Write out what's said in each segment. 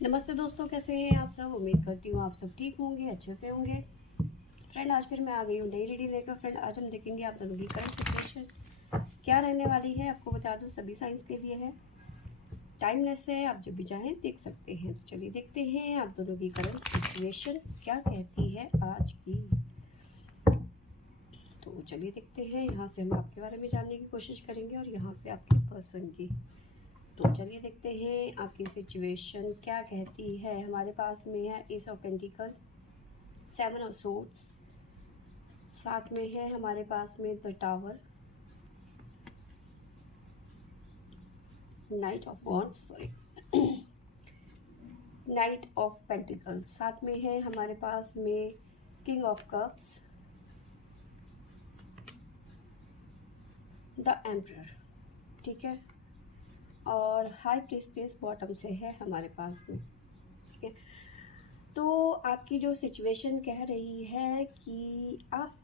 नमस्ते दोस्तों, कैसे हैं आप सब। उम्मीद करती हूँ आप सब ठीक होंगे, अच्छे से होंगे। फ्रेंड, आज फिर मैं आ गई हूँ नई रीडिंग लेकर। फ्रेंड, आज हम देखेंगे आप दोनों की करंट सिचुएशन क्या रहने वाली है। आपको बता दूँ, सभी साइंस के लिए है। टाइमलेस है, आप जब भी चाहें देख सकते हैं। तो चलिए देखते हैं आप दोनों की करंट सिचुएशन क्या कहती है आज की। तो चलिए देखते हैं। यहाँ से हम आपके बारे में जानने की कोशिश करेंगे और यहाँ से आपके पर्सन की। तो चलिए देखते हैं आपकी सिचुएशन क्या कहती है। हमारे पास में है S of pentacle, 7 of swords, साथ में है हमारे पास में the tower, night of wands, sorry night of pentacle, साथ में है हमारे पास में king of cups, the emperor, ठीक है। और हाई प्रीस्टेस बॉटम से है हमारे पास में, ठीक है। तो आपकी जो सिचुएशन कह रही है कि आप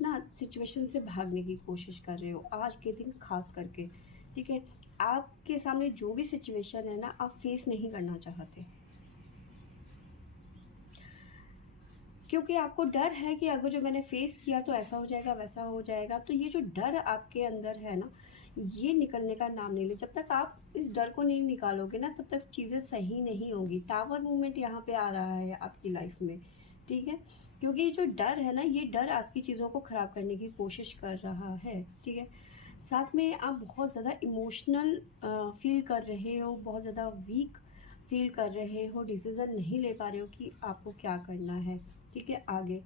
ना सिचुएशन से भागने की कोशिश कर रहे हो आज के दिन खास करके, ठीक है। आपके सामने जो भी सिचुएशन है ना, आप फेस नहीं करना चाहते, क्योंकि आपको डर है कि अगर जो मैंने फेस किया तो ऐसा हो जाएगा, वैसा हो जाएगा। तो ये जो डर आपके अंदर है ना, ये निकलने का नाम नहीं ले। जब तक आप इस डर को नहीं निकालोगे ना, तब तक चीज़ें सही नहीं होंगी। टावर मूवमेंट यहाँ पे आ रहा है आपकी लाइफ में, ठीक है। क्योंकि ये जो डर है ना, ये डर आपकी चीज़ों को ख़राब करने की कोशिश कर रहा है, ठीक है। साथ में आप बहुत ज़्यादा इमोशनल फील कर रहे हो, बहुत ज़्यादा वीक फील कर रहे हो, डिसीज़न नहीं ले पा रहे हो कि आपको क्या करना है, ठीक है, आगे।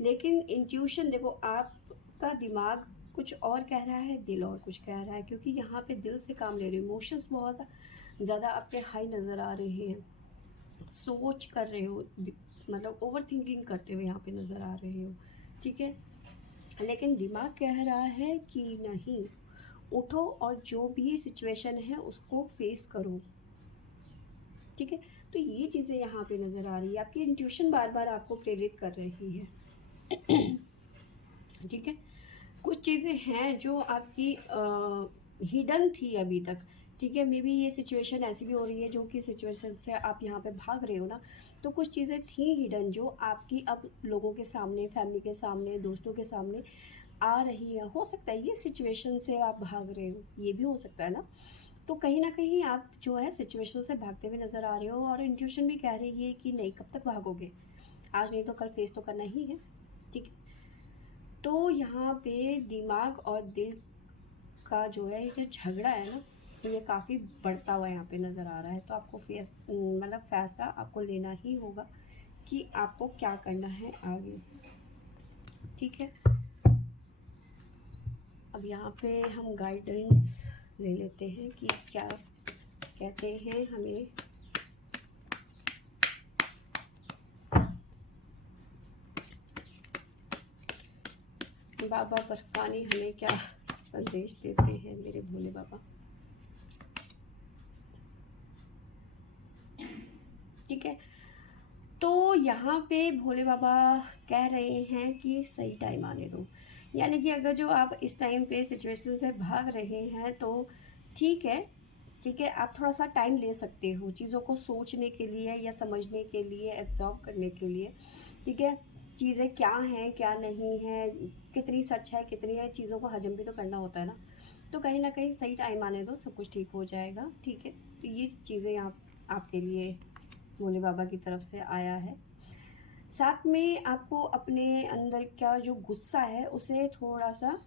लेकिन इंट्यूशन देखो, आपका दिमाग कुछ और कह रहा है, दिल और कुछ कह रहा है। क्योंकि यहाँ पे दिल से काम ले रहे हो, इमोशंस बहुत ज़्यादा आपके हाई नज़र आ रहे हैं, सोच कर रहे हो, मतलब ओवर थिंकिंग करते हुए यहाँ पे नज़र आ रहे हो, ठीक है। लेकिन दिमाग कह रहा है कि नहीं, उठो और जो भी सिचुएशन है उसको फेस करो, ठीक है। तो ये चीज़ें यहाँ पे नज़र आ रही है। आपकी इंट्यूशन बार बार आपको प्रेरित कर रही है, ठीक है। कुछ चीज़ें हैं जो आपकी हिडन थी अभी तक, ठीक है। मे बी ये सिचुएशन ऐसी भी हो रही है जो कि सिचुएशन से आप यहाँ पे भाग रहे हो ना, तो कुछ चीज़ें थी हिडन जो आपकी अब लोगों के सामने, फैमिली के सामने, दोस्तों के सामने आ रही है। हो सकता है ये सिचुएशन से आप भाग रहे हो, ये भी हो सकता है ना। तो कहीं ना कहीं आप जो है सिचुएशन से भागते हुए नज़र आ रहे हो, और इंट्यूशन भी कह रही है कि नहीं, कब तक भागोगे, आज नहीं तो कल फेस तो करना ही है, ठीक है। तो यहाँ पे दिमाग और दिल का जो है ये झगड़ा है ना, ये काफ़ी बढ़ता हुआ यहाँ पे नज़र आ रहा है। तो आपको मतलब फैसला आपको लेना ही होगा कि आपको क्या करना है आगे, ठीक है। अब यहाँ पे हम गाइडेंस ले लेते हैं कि क्या कहते हैं हमें। बाबा बर्फानी हमें क्या संदेश देते हैं, मेरे भोले बाबा, ठीक है। तो यहाँ पे भोले बाबा कह रहे हैं कि सही टाइम आने दो। यानी कि अगर जो आप इस टाइम पे सिचुएशन से भाग रहे हैं तो ठीक है, ठीक है। आप थोड़ा सा टाइम ले सकते हो चीज़ों को सोचने के लिए या समझने के लिए, एब्जॉर्व करने के लिए, ठीक है। चीज़ें क्या हैं, क्या नहीं है, कितनी सच है, कितनी है, चीज़ों को हजम भी तो करना होता है ना। तो कहीं ना कहीं सही टाइम आने दो, सब कुछ ठीक हो जाएगा, ठीक है। तो ये चीज़ें आपके लिए भोले बाबा की तरफ से आया है। साथ में आपको अपने अंदर का जो गुस्सा है उसे थोड़ा सा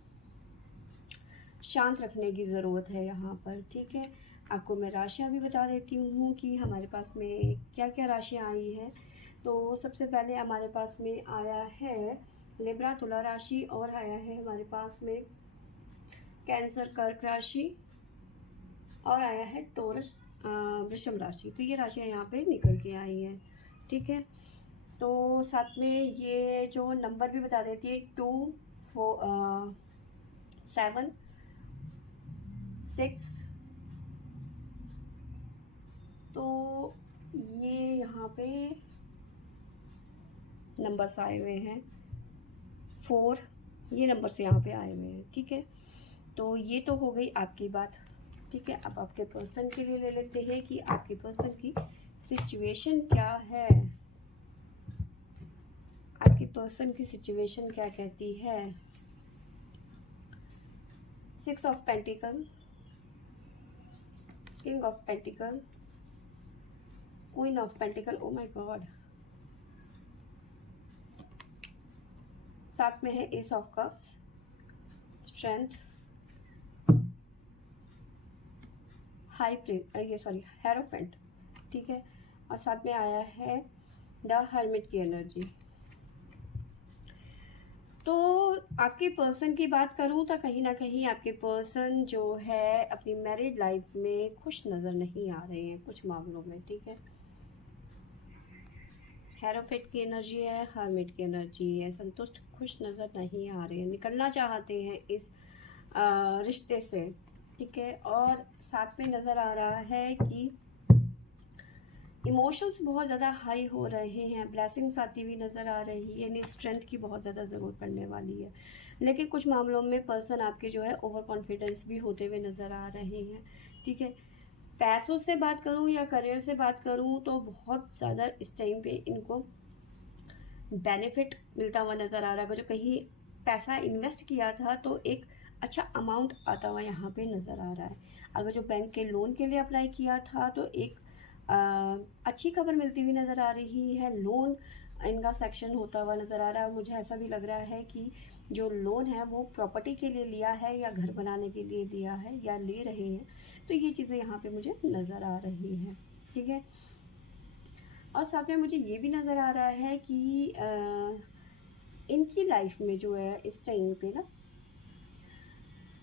शांत रखने की ज़रूरत है यहाँ पर, ठीक है। आपको मैं राशियाँ भी बता देती हूँ कि हमारे पास में क्या क्या राशियाँ आई हैं। तो सबसे पहले हमारे पास में आया है लिब्रा तुला राशि, और आया है हमारे पास में कैंसर कर्क राशि, और आया है टोरस वृषभ राशि। तो ये राशियाँ यहाँ पे निकल के आई हैं, ठीक है। तो साथ में ये जो नंबर भी बता देती है, 2 4 7 6। तो ये यहाँ पे नंबर्स आए हुए हैं, 4, ये नंबर्स यहाँ पे आए हुए हैं, ठीक है। तो ये तो हो गई आपकी बात, ठीक है। अब आपके पर्सन के लिए ले लेते हैं कि आपके पर्सन की सिचुएशन क्या है, आपकी पर्सन की सिचुएशन क्या कहती है। 6 of pentacle, king of pentacle, queen of pentacle, oh my God, साथ में है S of cups, strength, hierophant, ठीक है, और साथ में आया है द हर्मिट की एनर्जी। तो आपके पर्सन की बात करूं तो कहीं ना कहीं आपके पर्सन जो है अपनी मैरिड लाइफ में खुश नज़र नहीं आ रहे हैं कुछ मामलों में, ठीक है। हेरोफेट की एनर्जी है, हर्मिट की एनर्जी है, संतुष्ट खुश नज़र नहीं आ रहे हैं, निकलना चाहते हैं इस रिश्ते से, ठीक है। और साथ में नज़र आ रहा है कि इमोशंस बहुत ज़्यादा हाई हो रहे हैं, ब्लेसिंग्स आती हुई नज़र आ रही है, यानी स्ट्रेंथ की बहुत ज़्यादा ज़रूरत पड़ने वाली है। लेकिन कुछ मामलों में पर्सन आपके जो है ओवर कॉन्फिडेंस भी होते हुए नज़र आ रहे हैं, ठीक है। पैसों से बात करूं या करियर से बात करूं तो बहुत ज़्यादा इस टाइम पे इनको बेनिफिट मिलता हुआ नज़र आ रहा है। अगर जो कहीं पैसा इन्वेस्ट किया था तो एक अच्छा अमाउंट आता हुआ यहाँ पे नज़र आ रहा है। अगर जो बैंक के लोन के लिए अप्लाई किया था तो एक अच्छी खबर मिलती हुई नज़र आ रही है। लोन इनका सेक्शन होता हुआ नज़र आ रहा है। मुझे ऐसा भी लग रहा है कि जो लोन है वो प्रॉपर्टी के लिए लिया है या घर बनाने के लिए लिया है या ले रहे हैं, तो ये चीज़ें यहाँ पे मुझे नज़र आ रही हैं, ठीक है। और साथ में मुझे ये भी नज़र आ रहा है कि इनकी लाइफ में जो है इस टाइम पे ना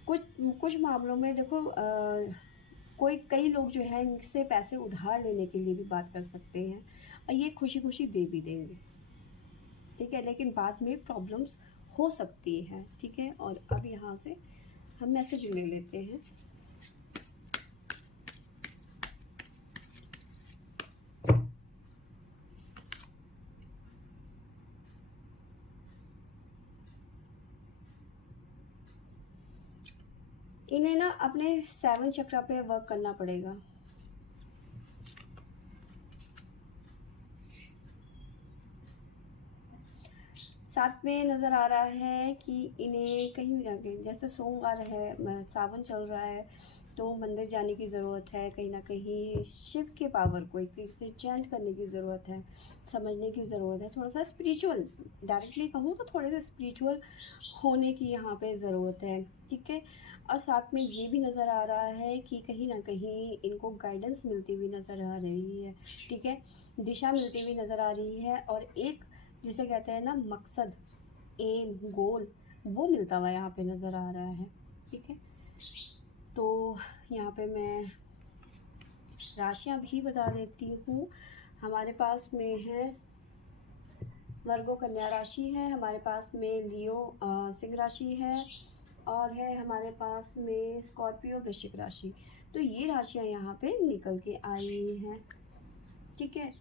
कुछ कुछ मामलों में देखो कई लोग जो है इनसे पैसे उधार लेने के लिए भी बात कर सकते हैं और ये खुशी खुशी दे भी देंगे, ठीक है। लेकिन बाद में प्रॉब्लम्स हो सकती हैं, ठीक है। और अब यहाँ से हम मैसेज ले लेते हैं। इन्हें ना अपने 7 चक्रा पे वर्क करना पड़ेगा। साथ में नज़र आ रहा है कि इन्हें कहीं ना कहीं, जैसे सोमवार है, सावन चल रहा है, तो मंदिर जाने की ज़रूरत है। कहीं ना कहीं शिव के पावर को एक तरीके से चैंट करने की ज़रूरत है, समझने की ज़रूरत है। थोड़ा सा स्पिरिचुअल, डायरेक्टली कहूँ तो थोड़े से स्पिरिचुअल होने की यहाँ पे ज़रूरत है, ठीक है। और साथ में ये भी नज़र आ रहा है कि कहीं ना कहीं इनको गाइडेंस मिलती हुई नज़र आ रही है, ठीक है, दिशा मिलती हुई नज़र आ रही है। और एक जिसे कहते हैं ना मकसद, एम, गोल, वो मिलता हुआ यहाँ पे नज़र आ रहा है, ठीक है। तो यहाँ पे मैं राशियाँ भी बता देती हूँ। हमारे पास में है वर्गो कन्या राशि है, हमारे पास में लियो सिंह राशि है, और है हमारे पास में स्कॉर्पियो वृश्चिक राशि। तो ये राशियाँ यहाँ पे निकल के आई हैं, ठीक है।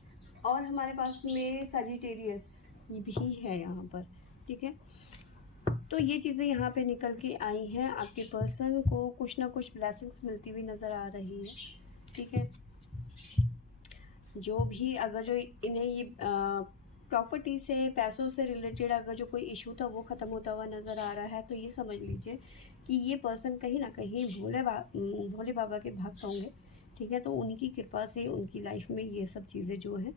और हमारे पास में सजिटेरियस ये भी है यहाँ पर, ठीक है। तो ये चीज़ें यहाँ पे निकल के आई हैं। आपके पर्सन को कुछ ना कुछ ब्लेसिंग्स मिलती हुई नज़र आ रही है, ठीक है। जो भी अगर जो इन्हें ये प्रॉपर्टी से, पैसों से रिलेटेड अगर जो कोई इशू था वो ख़त्म होता हुआ नज़र आ रहा है, तो ये समझ लीजिए कि ये पर्सन कहीं ना कहीं भोले बाबा के भक्त होंगे, ठीक है। तो उनकी कृपा से उनकी लाइफ में ये सब चीज़ें जो हैं,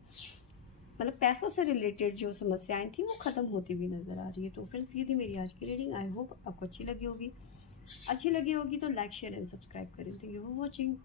मतलब पैसों से रिलेटेड जो समस्याएं थी वो ख़त्म होती हुई नज़र आ रही है। तो फ्रेंड्स, ये थी मेरी आज की रीडिंग। आई होप आपको अच्छी लगी होगी। अच्छी लगी होगी तो लाइक, शेयर एंड सब्सक्राइब करें। Thank you for watching.